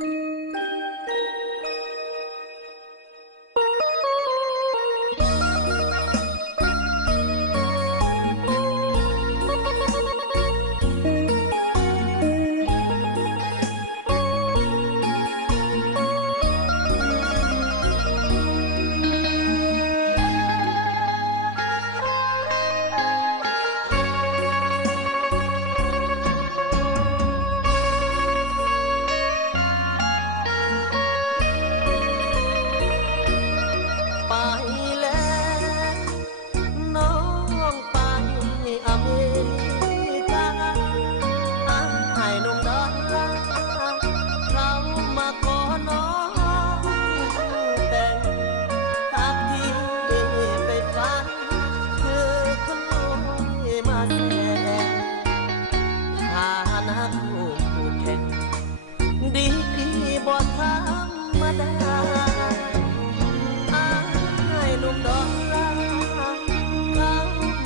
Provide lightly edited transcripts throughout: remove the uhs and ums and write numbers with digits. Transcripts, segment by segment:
ไปแล้วน้องไปอเมริกาให้หนุ่มดอนลาเขามาขอน้องแต่งหากที่ไปฟังคือคนรวยมาแสดงฐานะคู่แข่งดีบ่ธรรมดาหนุ่มดอนลาเขา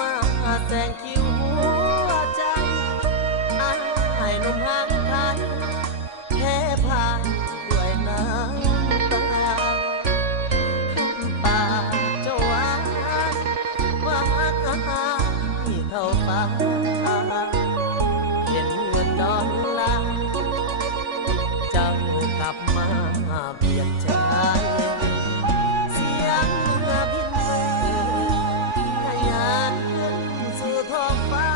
มาแซงคิวหัวใจให้หนุ่มห่างไกลแค่ผ่านด้วยน้ำตาคำปากเจ้าหวานหวานที่เท่าฟ้าเห็นเงินดอนลาเจ้ากลับมาเบียดใจเสียงบินทะยานขึ้นสู่ท้องฟ้า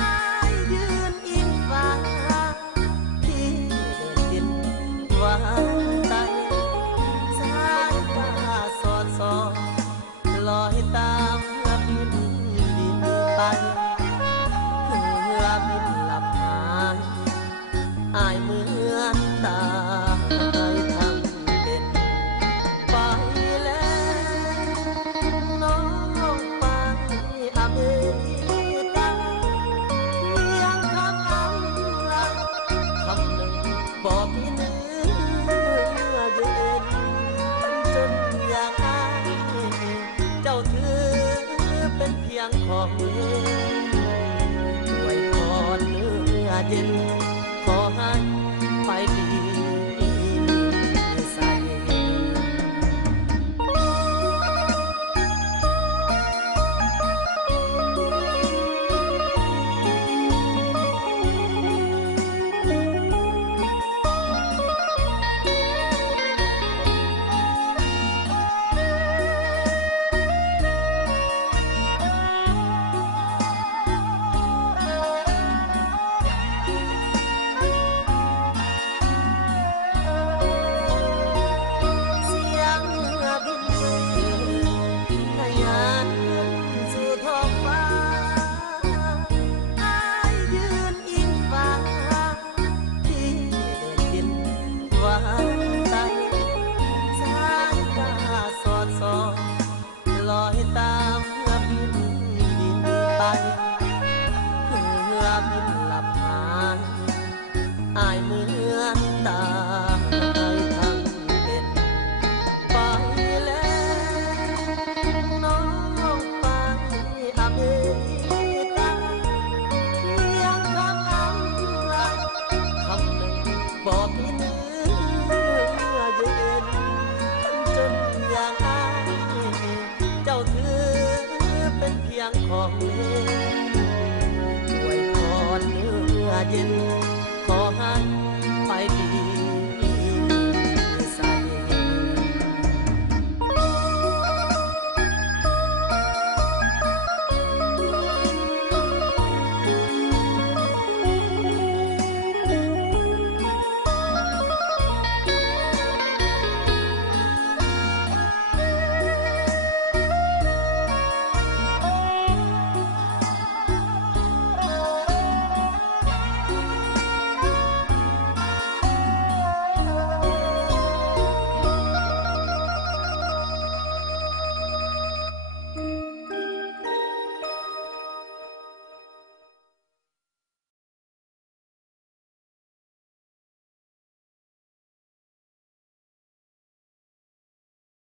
อ้ายยืนอิงฟ้าที่เดินดินวางใจสายตาสอดส่องลอยตามบินดินไปบินหลับหายอ้ายเหมือนตายทั้งเป็นไปแล้วน้องไปอเมริกาเพียงคำอำลาคำหนึ่งบอกพี่เนื้อเย็นจนอยากอายเจ้าถือเป็นเพียงของเล่นไว้พรเนื้อเย็นขอให้ไปดีใส่ลอยตามบินดินไปบินหลับหายอ้ายเหมือนตายทั้งเป็นไปแล้วน้องไปอเมริกาเพียงคำอำลาคำหนึ่งบอกพี่เนื้อเย็นจนอยากอายเจ้าถือเป็นเพียงของเล่นไว้พรเนื้อเย็น